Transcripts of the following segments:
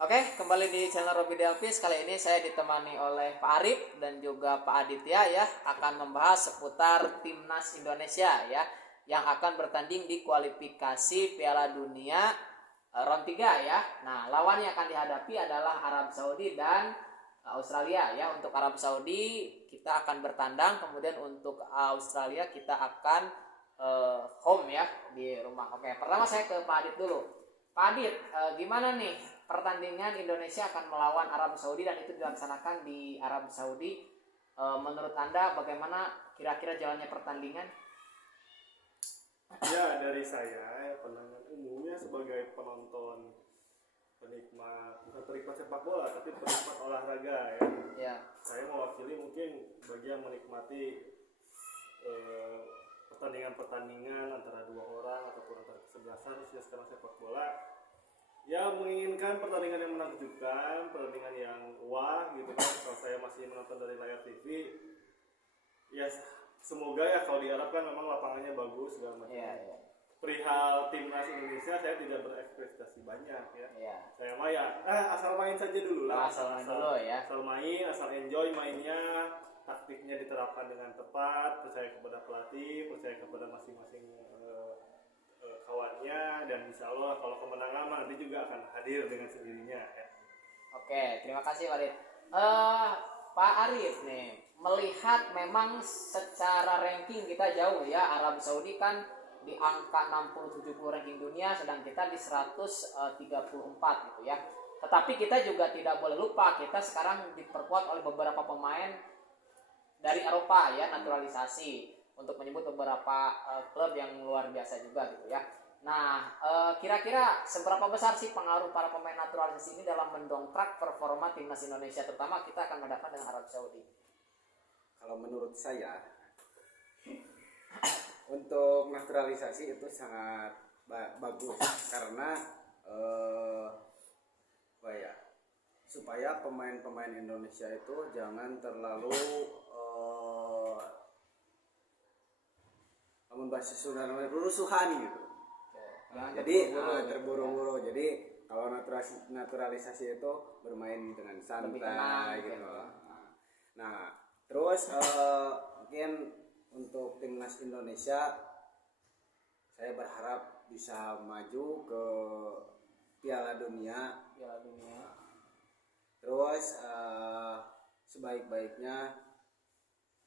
Oke, kembali di channel Robi Delvis. Kali ini saya ditemani oleh Pak Arif dan juga Pak Aditya ya, akan membahas seputar timnas Indonesia ya, yang akan bertanding di kualifikasi Piala Dunia round 3 ya. Nah, lawan yang akan dihadapi adalah Arab Saudi dan Australia ya. Untuk Arab Saudi kita akan bertandang, kemudian untuk Australia kita akan home ya di rumah. Oke, pertama saya ke Pak Adit dulu. Pak Adit, gimana nih pertandingan Indonesia akan melawan Arab Saudi dan itu dilaksanakan di Arab Saudi? Menurut Anda bagaimana kira-kira jalannya pertandingan? Ya, dari saya pandangan umumnya sebagai penonton, penikmat, bukan penikmat sepak bola tapi penikmat olahraga ya. Ya. Saya mewakili mungkin bagi yang menikmati pertandingan-pertandingan antara dua orang ataupun antara kesebelasan, khususnya sekarang sepak bola. Ya, menginginkan pertandingan yang menakjubkan, pertandingan yang wah gitu kan. Kalau saya masih menonton dari layar TV, ya semoga ya kalau diharapkan memang lapangannya bagus segala macam. Iya. Perihal timnas Indonesia saya tidak berekspektasi banyak ya. Iya. Saya mah ya asal main saja dulu lah. Asal main dulu ya. Asal main, asal enjoy mainnya, taktiknya diterapkan dengan tepat, percaya kepada pelatih, percaya kepada masing-masing kawannya, dan insya Allah kalau kemenangan nanti juga akan hadir dengan sendirinya ya. Oke, terima kasih Pak Arif. Pak Arif nih, melihat memang secara ranking kita jauh ya. Arab Saudi kan di angka 60-70 ranking dunia, sedang kita di 134 gitu ya. Tetapi kita juga tidak boleh lupa, kita sekarang diperkuat oleh beberapa pemain dari Eropa ya, naturalisasi, untuk menyebut beberapa klub yang luar biasa juga gitu ya. Nah, kira-kira seberapa besar sih pengaruh para pemain naturalisasi ini dalam mendongkrak performa timnas Indonesia, terutama kita akan menghadapkan dengan Arab Saudi? Kalau menurut saya, untuk naturalisasi itu sangat bagus karena supaya pemain-pemain Indonesia itu jangan terlalu berusuhan gitu. Jadi terburu-buru. Jadi kalau naturalisasi itu bermain dengan santai gitu. Nah, terus mungkin untuk timnas Indonesia saya berharap bisa maju ke Piala Dunia. Terus sebaik-baiknya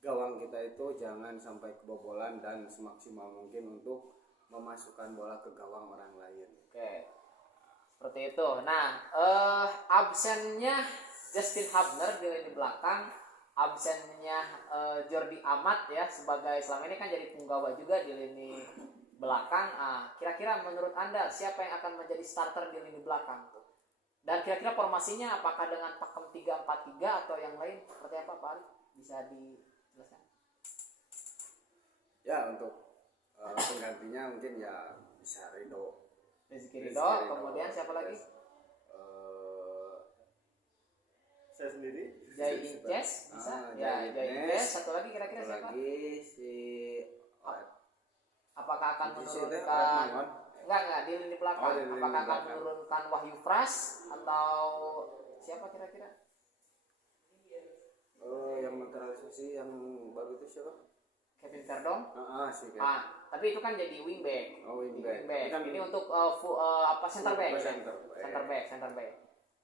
gawang kita itu jangan sampai kebobolan dan semaksimal mungkin untuk memasukkan bola ke gawang orang lain. Oke, seperti itu. Nah, absennya Justin Hubner di lini belakang, absennya Jordi Amat ya, sebagai selama ini kan jadi punggawa juga di lini belakang. Kira-kira menurut Anda siapa yang akan menjadi starter di lini belakang tuh? Dan kira-kira formasinya apakah dengan pakem 3-4-3 atau yang lain? Seperti apa Pak Arif? Bisa dijelaskan? Ya, untuk penggantinya mungkin ya bisa Rizky Ridho, kemudian siapa lagi? Saya sendiri Jai Inces bisa? Jai Inces. Satu lagi kira-kira siapa? Lagi si apakah akan menurunkan? Enggak di lini belakang. Apakah akan menurunkan Wahyu Pras atau siapa kira-kira? Yang naturalisasi yang baru itu siapa? Kevin Verdong. Tapi itu kan jadi wingback. Wingback. Ini untuk center back. Center back.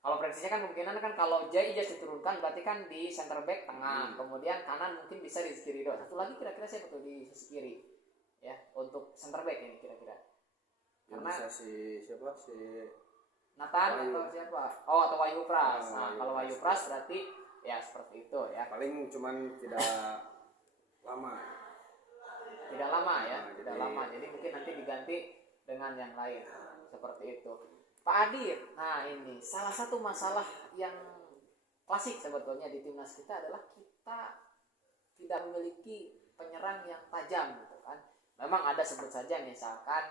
Kalau prediksinya kan kemungkinan kan kalau Jai Ijas diturunkan berarti kan di center back tengah, kemudian kanan mungkin bisa di Rizky Ridho. Satu lagi kira-kira siapa tuh di sisi kiri? Ya, untuk center back ini kira-kira. Karena bisa si Nathan atau siapa? Atau Wahyu Pras. Kalau Wahyu Pras berarti ya seperti itu ya. Paling cuman tidak lama. Tidak lama. Jadi mungkin nanti diganti dengan yang lain. Seperti itu. Pak Adit, nah ini salah satu masalah yang klasik sebetulnya di timnas kita adalah kita tidak memiliki penyerang yang tajam gitu kan. Memang ada sebut saja misalkan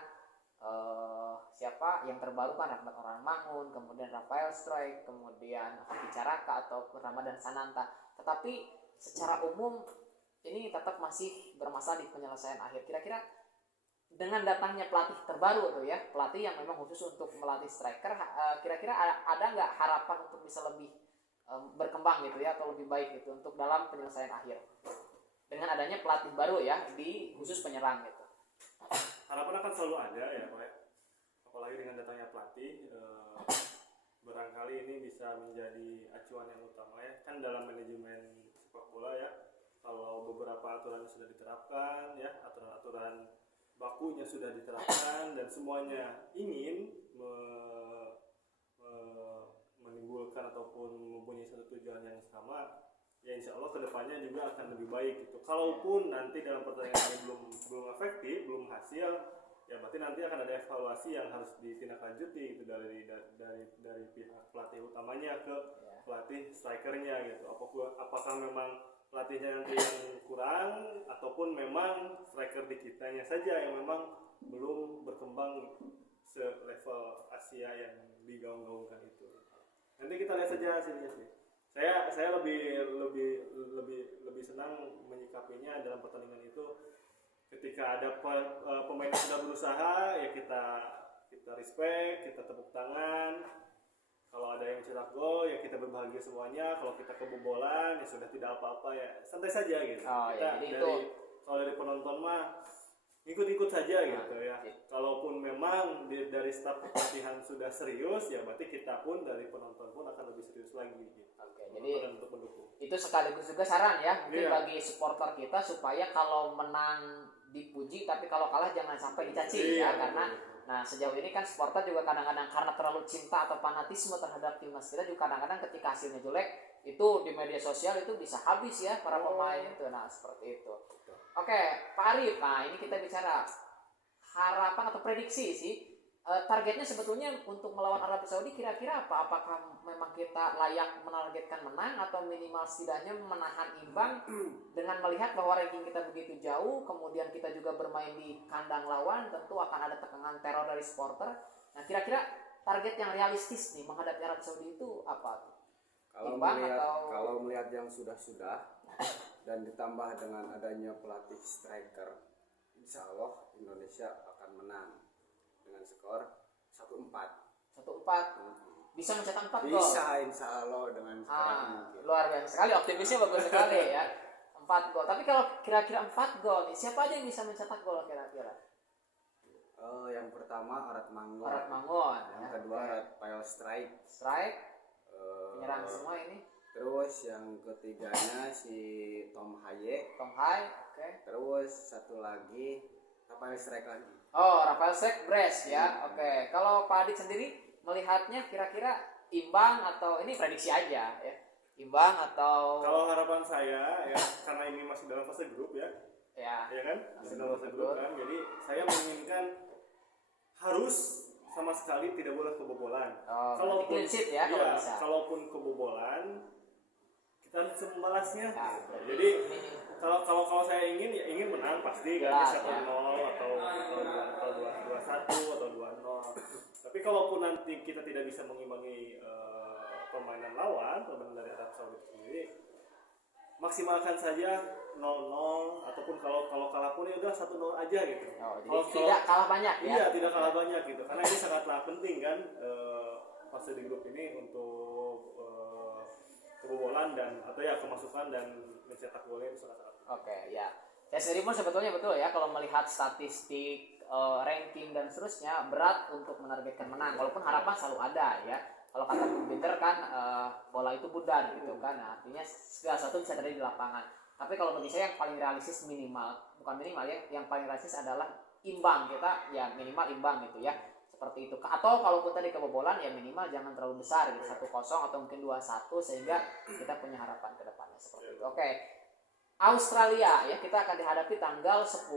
siapa yang terbaru kan Rahmat Oranmangun, kemudian Rafael Strike, kemudian Hoki Caraka atau Ramadan Sananta. Tetapi secara umum ini tetap masih bermasalah di penyelesaian akhir. Kira-kira dengan datangnya pelatih terbaru tuh ya, pelatih yang memang khusus untuk melatih striker, kira-kira ada nggak harapan untuk bisa lebih berkembang gitu ya, atau lebih baik gitu untuk dalam penyelesaian akhir dengan adanya pelatih baru ya di khusus penyerang gitu? Harapan akan selalu ada ya Pak, apalagi dengan datangnya pelatih, barangkali ini bisa menjadi acuan yang utama ya, kan dalam manajemen sepak bola ya, kalau beberapa aturan sudah diterapkan ya, aturan-aturan bakunya sudah diterapkan dan semuanya ingin menimbulkan ataupun mempunyai satu tujuan yang sama, ya insya Allah kedepannya juga akan lebih baik gitu. Kalaupun nanti dalam pertandingan ini belum efektif, belum hasil, ya berarti nanti akan ada evaluasi yang harus ditindaklanjuti gitu dari pihak pelatih utamanya ke pelatih strikernya gitu. Apakah memang pelatihnya nanti yang kurang ataupun memang striker di kitanya saja yang memang belum berkembang selevel Asia yang digaung-gaungkan itu. Nanti kita lihat saja hasilnya sih. Saya lebih senang menyikapinya dalam pertandingan itu, ketika ada pemain yang sudah berusaha ya kita respect, kita tepuk tangan. Kalau ada yang cetak gol ya kita berbahagia semuanya. Kalau kita kebobolan ya sudah tidak apa-apa ya, santai saja gitu. Kita kalau dari penonton mah ikut-ikut saja gitu ya. Kalaupun memang dari staf pelatihan sudah serius ya berarti kita pun dari penonton pun akan lebih serius lagi gitu. Jadi untuk mendukung. Itu sekaligus juga saran ya mungkin bagi supporter kita, supaya kalau menang dipuji tapi kalau kalah jangan sampai dicaci ya, karena nah sejauh ini kan supporter juga kadang-kadang karena terlalu cinta atau fanatisme terhadap timnas kita juga kadang-kadang ketika hasilnya jelek itu di media sosial itu bisa habis ya para pemain itu. Nah seperti itu. Oke, Pak Arif, nah ini kita bicara harapan atau prediksi sih. Targetnya sebetulnya untuk melawan Arab Saudi kira-kira apa? Apakah memang kita layak menargetkan menang atau minimal setidaknya menahan imbang dengan melihat bahwa ranking kita begitu jauh, kemudian kita juga bermain di kandang lawan, tentu akan ada tekanan teror dari supporter. Nah kira-kira target yang realistis nih menghadapi Arab Saudi itu apa? Kalau melihat yang sudah dan ditambah dengan adanya pelatih striker, insya Allah Indonesia akan menang dengan skor 1-4. 1-4. Bisa mencetak 4 gol. Bisa insya Allah dengan skor mungkin. Luar biasa sekali, optimisnya bagus sekali ya. 4 gol. Tapi kalau kira-kira 4 gol nih, siapa aja yang bisa mencetak gol kira-kira? Yang pertama Arat Mangun. Yang kedua Rafael Strike. Penyerang semua ini. Terus yang ketiganya si Tom Haye. Oke. Terus satu lagi Rafael Strike lagi. Oh, Rafael Strike brace ya. Oke. Kalau Pak Adit sendiri melihatnya kira-kira imbang atau ini prediksi aja ya? Imbang atau? Kalau harapan saya ya, karena ini masih dalam fase grup ya. Ya kan? Masih dalam fase grup kan. Jadi saya menginginkan harus sama sekali tidak boleh kebobolan. Kalaupun sheet ya, kalau bisa. Kalaupun kebobolan kita harus membalasnya. Jadi kalau saya ingin menang pasti kan 1-0 atau 2-1 atau 2-0. Tapi kalaupun nanti kita tidak bisa mengimbangi permainan dari Arab Saudi sendiri, maksimalkan saja 0-0 ataupun kalau kalah pun ya udah 1-0 aja gitu. Jadi tidak kalah banyak ya. Iya, tidak kalah banyak gitu. Karena ini sangatlah penting kan fase di grup ini untuk kebobolan dan atau ya kemasukan dan mencetak golnya itu sangat. Oke, ya. Saya sendiri pun sebetulnya betul ya kalau melihat statistik, ranking dan seterusnya berat untuk menargetkan menang. Walaupun harapan selalu ada ya. Kalau kata Bung Binder kan bola itu bundar gitu kan. Nah, artinya segala sesuatu bisa terjadi di lapangan. Tapi kalau bagi saya yang paling realistis bukan minimal ya, yang paling realistis adalah imbang, kita ya minimal imbang gitu ya. Seperti itu. Atau kalaupun tadi kebobolan ya minimal jangan terlalu besar gitu, 1-0 atau mungkin 2-1 sehingga kita punya harapan ke depannya seperti itu. Oke. Australia ya, kita akan dihadapi tanggal 10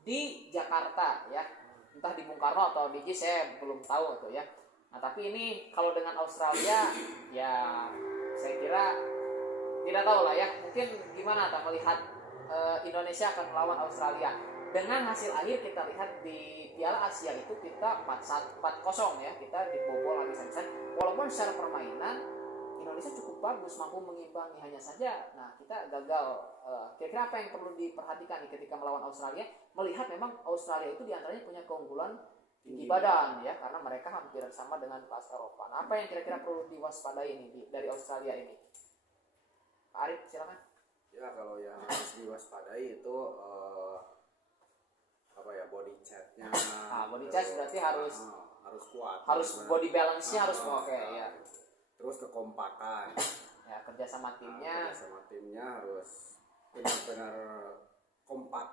di Jakarta ya. Entah di Bung Karno atau di JIS saya belum tahu tuh ya. Nah, tapi ini kalau dengan Australia ya saya kira tidak tahu lah ya. Mungkin gimana melihat Indonesia akan melawan Australia. Dengan hasil akhir kita lihat di Piala Asia itu kita 4-0 ya, kita dibobol habis-habisan. Walaupun secara permainan Indonesia cukup bagus, mampu mengimbangi, hanya saja nah kita gagal. Kira-kira apa yang perlu diperhatikan nih ketika melawan Australia melihat memang Australia itu diantaranya punya keunggulan tinggi badan ya, karena mereka hampir sama dengan kelas Eropa. Nah, apa yang kira-kira perlu diwaspadai ini dari Australia ini? Pak Arif, silakan. Ya, kalau yang harus diwaspadai itu apa ya, body chatnya. Body chat berarti harus kuat. Harus body balance-nya harus oke ya. Terus kekompakan. Ya, kerja sama timnya. Harus benar-benar kompak.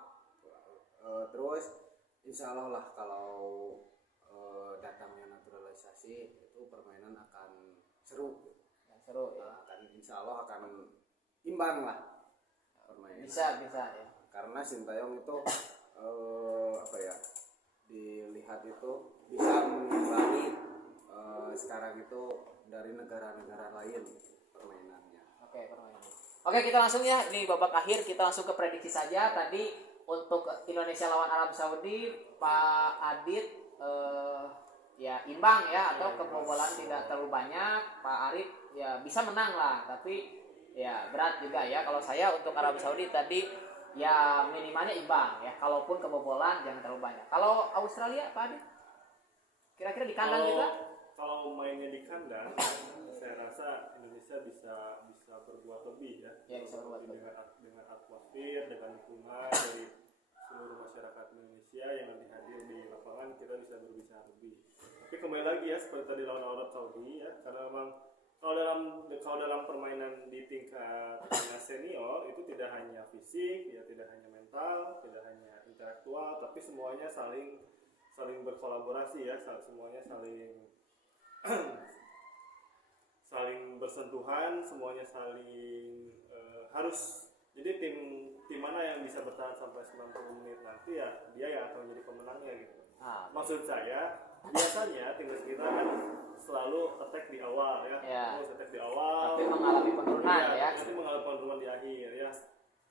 Terus insya Allah lah kalau datangnya naturalisasi itu permainan akan seru. Seru ya. Insya Allah akan imbang lah permainan. Bisa ya. Karena Sintayong itu apa ya, dilihat itu bisa mengimbangi sekarang itu dari negara-negara lain permainannya. Oke, kita langsung ya, ini babak akhir, kita langsung ke prediksi saja. Tadi untuk Indonesia lawan Arab Saudi, Pak Adit ya imbang ya, atau kebobolan tidak terlalu banyak. Pak Arif ya bisa menang lah, tapi ya berat juga ya. Kalau saya untuk Arab Saudi tadi ya minimalnya imbang ya, kalaupun kebobolan jangan terlalu banyak. Kalau Australia, Pak Adit, kira-kira di kandang juga? Kalau mainnya di kandang, saya rasa Indonesia bisa berbuat lebih ya. Bisa berbuat lebih dengan atmosfer, dengan dukungan dari seluruh masyarakat Indonesia yang nanti hadir di lapangan, kita bisa berbicara lebih. Tapi kembali lagi ya, seperti tadi lawan Arab Saudi ya, karena memang kalau dalam permainan di tingkat senior itu tidak hanya fisik ya, tidak hanya mental, tidak hanya intelektual, tapi semuanya saling berkolaborasi ya, semuanya saling bersentuhan, semuanya saling harus. Jadi tim mana yang bisa bertahan sampai 90 menit nanti ya dia yang akan menjadi pemenangnya gitu. Maksud saya biasanya timnas kita kan selalu attack di awal ya. Terus attack di awal, tapi mengalami penurunan ya. Nanti mengalami penurunan di akhir ya.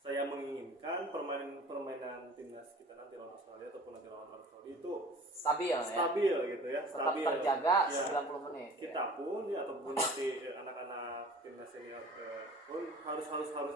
Saya menginginkan permainan timnas kita nanti lawan Australia ataupun nanti lawan Arab Saudi itu stabil gitu ya, tetap terjaga ya, 90 menit. Kita pun ya, ataupun nanti anak-anak timnas senior pun harus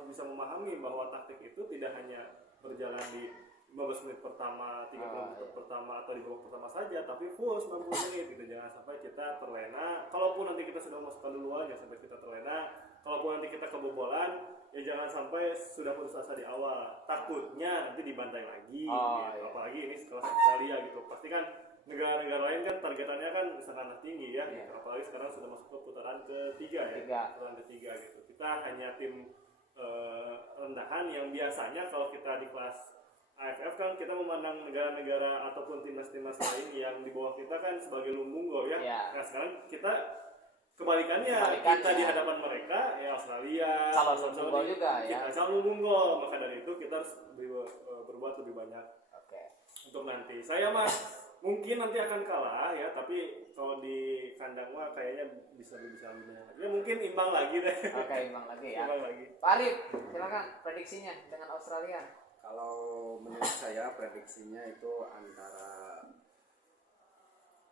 bisa memahami bahwa taktik itu tidak hanya berjalan di 15 menit pertama, 30 menit pertama atau di babak pertama saja, tapi full 90 menit gitu. Jangan sampai kita terlena. Kalaupun nanti kita sudah masuk duluan, jangan sampai kita terlena. Kalaupun nanti kita kebobolan, ya jangan sampai sudah putus asa di awal. Takutnya nanti dibantai lagi gitu. Apalagi ini sekelas Australia gitu. Pasti kan negara-negara lain kan targetannya kan sangat tinggi ya. Apalagi sekarang sudah masuk ke putaran ketiga ya. Putaran ketiga gitu. Kita hanya tim rendahan yang biasanya kalau kita di kelas AFF kan kita memandang negara-negara ataupun timnas-timnas lain yang di bawah kita kan sebagai lumbung gol ya. Nah sekarang kita kebalikannya, kita di hadapan mereka ya Australia calon lumbung gol juga ya. Kita calon lumbung gol, maka dari itu kita harus berbuat lebih banyak. Untuk nanti saya mungkin nanti akan kalah ya, tapi kalau di kandang mah kayaknya bisa lebih banyak lagi. Ya mungkin imbang lagi deh. Imbang lagi ya. Imbang lagi. Pak Arif, silakan prediksinya dengan Australia. Kalau menurut saya prediksinya itu antara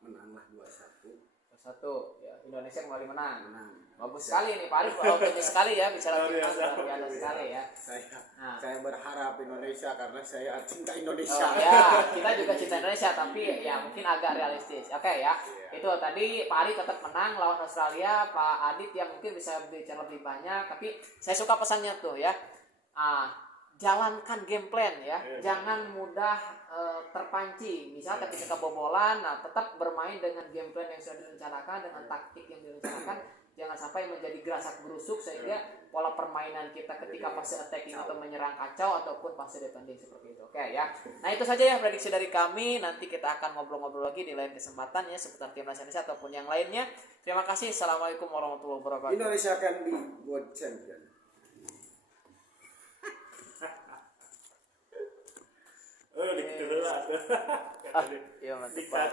menanglah 2-1 ya, Indonesia kembali menang. Bagus ya. Sekali nih Pak Arif, optimis sekali ya bicara timnas, luar biasa sekali ya. Saya berharap Indonesia karena saya cinta Indonesia. Kita juga cinta Indonesia, tapi ya mungkin agak realistis. Ya. Itu tadi Pak Arif tetap menang lawan Australia. Pak Adit yang mungkin bisa bicara lebih banyak, tapi saya suka pesannya tuh ya. Jalankan game plan ya, jangan mudah terpancing. Misal ketika kebobolan, tetap bermain dengan game plan yang sudah direncanakan, dengan taktik yang direncanakan. Jangan sampai menjadi gerasak gerusuk sehingga pola permainan kita ketika fase attacking atau menyerang kacau ataupun fase defending seperti itu. Oke ya. Nah itu saja ya prediksi dari kami. Nanti kita akan ngobrol-ngobrol lagi di lain kesempatan ya seputar timnas Indonesia ataupun yang lainnya. Terima kasih. Assalamualaikum warahmatullahi wabarakatuh. Indonesia akan be world champion. Dikit dulu lah. Iya mantap.